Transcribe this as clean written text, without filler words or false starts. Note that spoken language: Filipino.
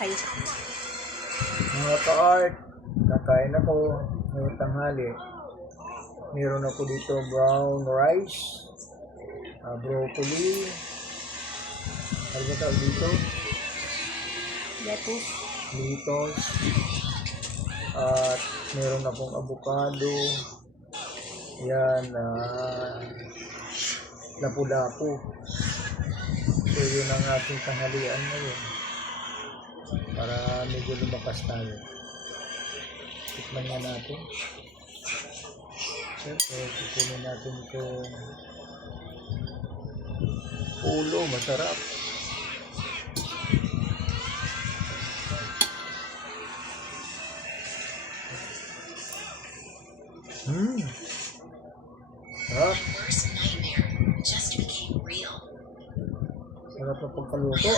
kayo. Mga ka-art, kakain ako ngayong tanghali. Meron ako dito brown rice, broccoli, ano ba tawag dito? Lettuce, at meron akong avocado. Yan, lapu-lapu. So yun ang ating tanghalian ngayon. Para medyo lumakas tayo. Tikman nga natin. Siyempre, kukunin natin itong ulo. Masarap. Sarap. Sarap na pagkaluto.